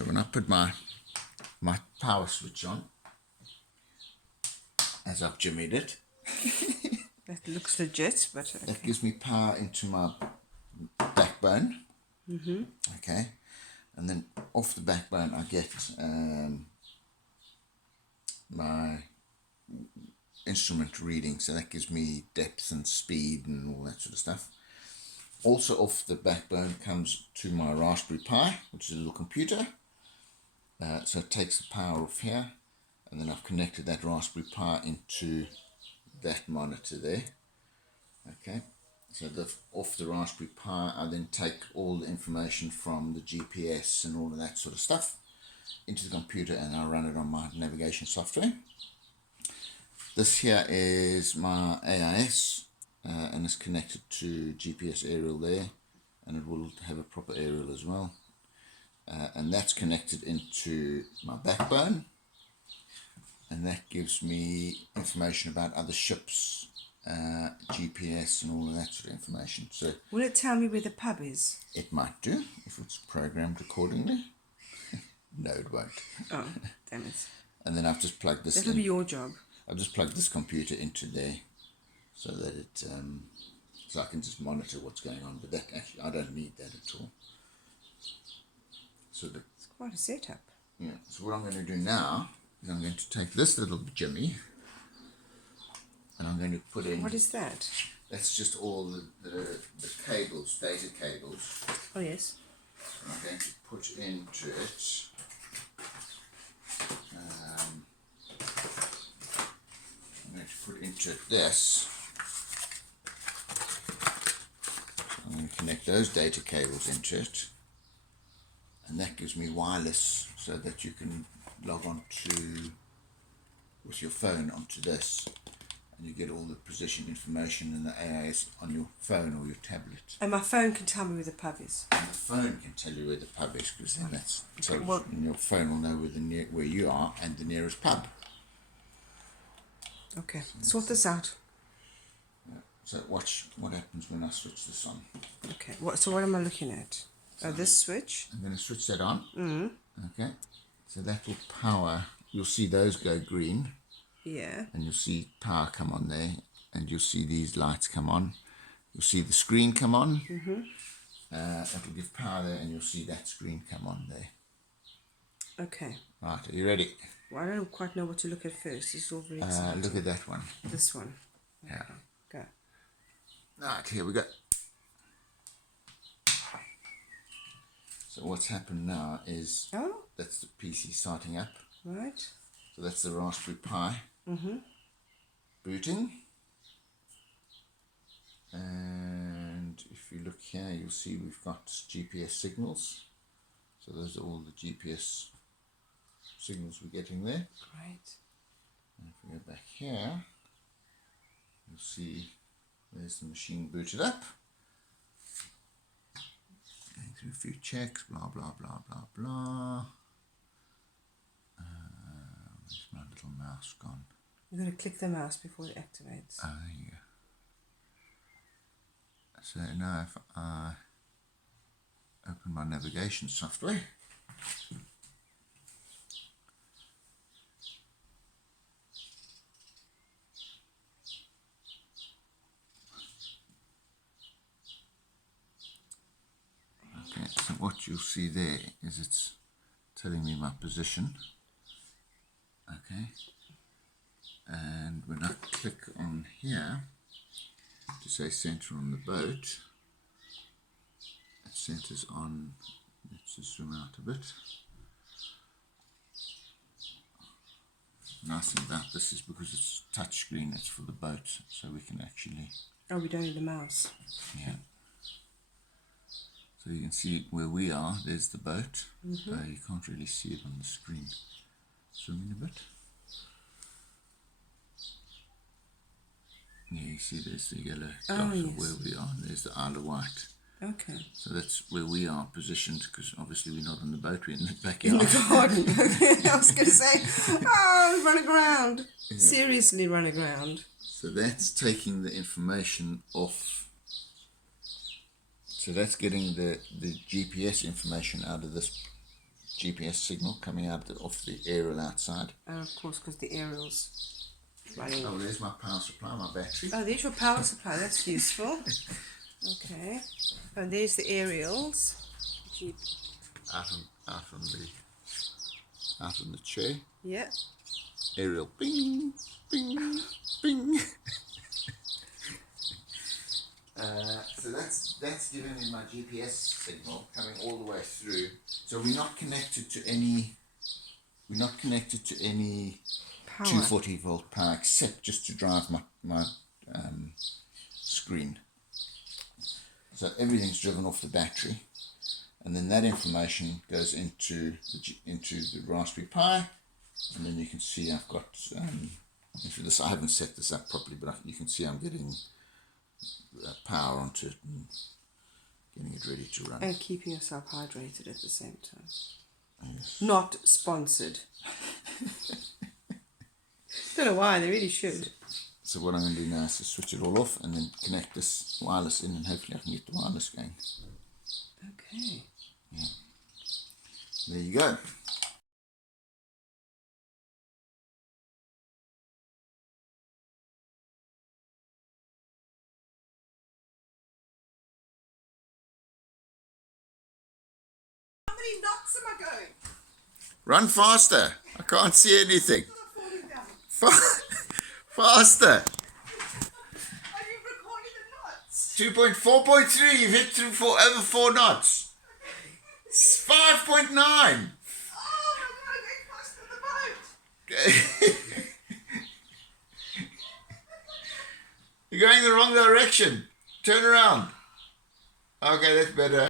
So when I put my power switch on, as I've jimmied it, That looks legit, but okay. that gives me power into my backbone. Okay, and then off the backbone I get my instrument reading, so that gives me depth and speed and all that sort of stuff. Also off the backbone comes to my Raspberry Pi, which is a little computer. So it takes the power off here, and then I've connected that Raspberry Pi into that monitor there. Okay, so off the Raspberry Pi I then take all the information from the GPS and all of that sort of stuff into the computer, and I run it on my navigation software. This here is my AIS, and it's connected to GPS aerial there, and it will have a proper aerial as well. And that's connected into my backbone, and that gives me information about other ships, GPS and all of that sort of information. So will it tell me where the pub is? it might do if it's programmed accordingly. No, it won't. Oh, damn it. And then I've just plugged this That'll be your job. I've just plugged this computer into there so that it so I can just monitor what's going on, but that actually I don't need that at all. So it's quite a setup. Yeah, so what I'm going to do now is I'm going to take this little jimmy and I'm going to put in... What is that? That's just all the cables, data cables. Oh yes. I'm going to put into it I'm going to put into this. I'm going to connect those data cables into it, and that gives me wireless so that you can log on to with your phone onto this, and you get all the position information and the AIS on your phone or your tablet. And my phone can tell me where the pub is. And the phone can tell you where the pub is, because then that's so and your phone will know where you are and the nearest pub. Okay, sort this out. Yeah. So watch what happens when I switch this on. Okay, so what am I looking at? Oh, this switch? I'm going to switch that on. Okay, so that will power, you'll see those go green. Yeah. And you'll see power come on there, and you'll see these lights come on. You'll see the screen come on. It'll give power there, and you'll see that screen come on there. Okay. Right, are you ready? Well, I don't quite know what to look at first. This is all very exciting. Look at that one. This one. Okay. Yeah. Go. Right, here we go. So what's happened now is that's the PC starting up. Right. So that's the Raspberry Pi booting. And if you look here, you'll see we've got GPS signals. So those are all the GPS signals we're getting there. Great. And if we go back here, you'll see there's the machine booted up. Going through a few checks, blah, blah, blah, blah, blah. Where's my little mouse gone? You've got to click the mouse before it activates. Oh, there you go. So now if I open my navigation software, okay, so what you'll see there is it's telling me my position. Okay, and when I click on here to say center on the boat, it centers on, let's just zoom out a bit. The nice thing about this is because it's touch screen, it's for the boat, so we can actually... Oh, we don't need the mouse. Yeah. So you can see where we are, there's the boat. You can't really see it on the screen. Zoom in a bit. Yeah, you see there's the yellow dot of where we are, and there's the Isle of Wight. Okay. So that's where we are positioned, because obviously we're not on the boat, we're in the backyard. In the garden. I was going to say, run aground. Yeah. Seriously, run aground. So that's taking the information off. So that's getting the GPS information out of this GPS signal coming out off the aerial outside. Of course, because the aerial's running. Oh, there's my power supply, my battery. Oh, there's your power supply. That's useful. Okay. And there's the aerials. Jeep. Out on the chair. Yeah. Aerial, bing, bing, bing. So that's given in my GPS signal coming all the way through. So we're not connected to any Power. 240 volt power except just to drive my screen. So everything's driven off the battery, and then that information goes into the Raspberry Pi, and then you can see I've got for this I haven't set this up properly, but you can see I'm getting power onto it and getting it ready to run. And keeping yourself hydrated at the same time. Yes. Not sponsored. Don't know why, they really should. So what I'm going to do now is to switch it all off and then connect this wireless in, and hopefully I can get the wireless going. Okay. Yeah. There you go. How many knots am I going? Run faster. I can't see anything. Faster. Are you recording the knots? 4.3. You've hit through over 4 knots. It's 5.9. Oh my god, I'm going faster than the boat. You're going the wrong direction. Turn around. Okay, that's better.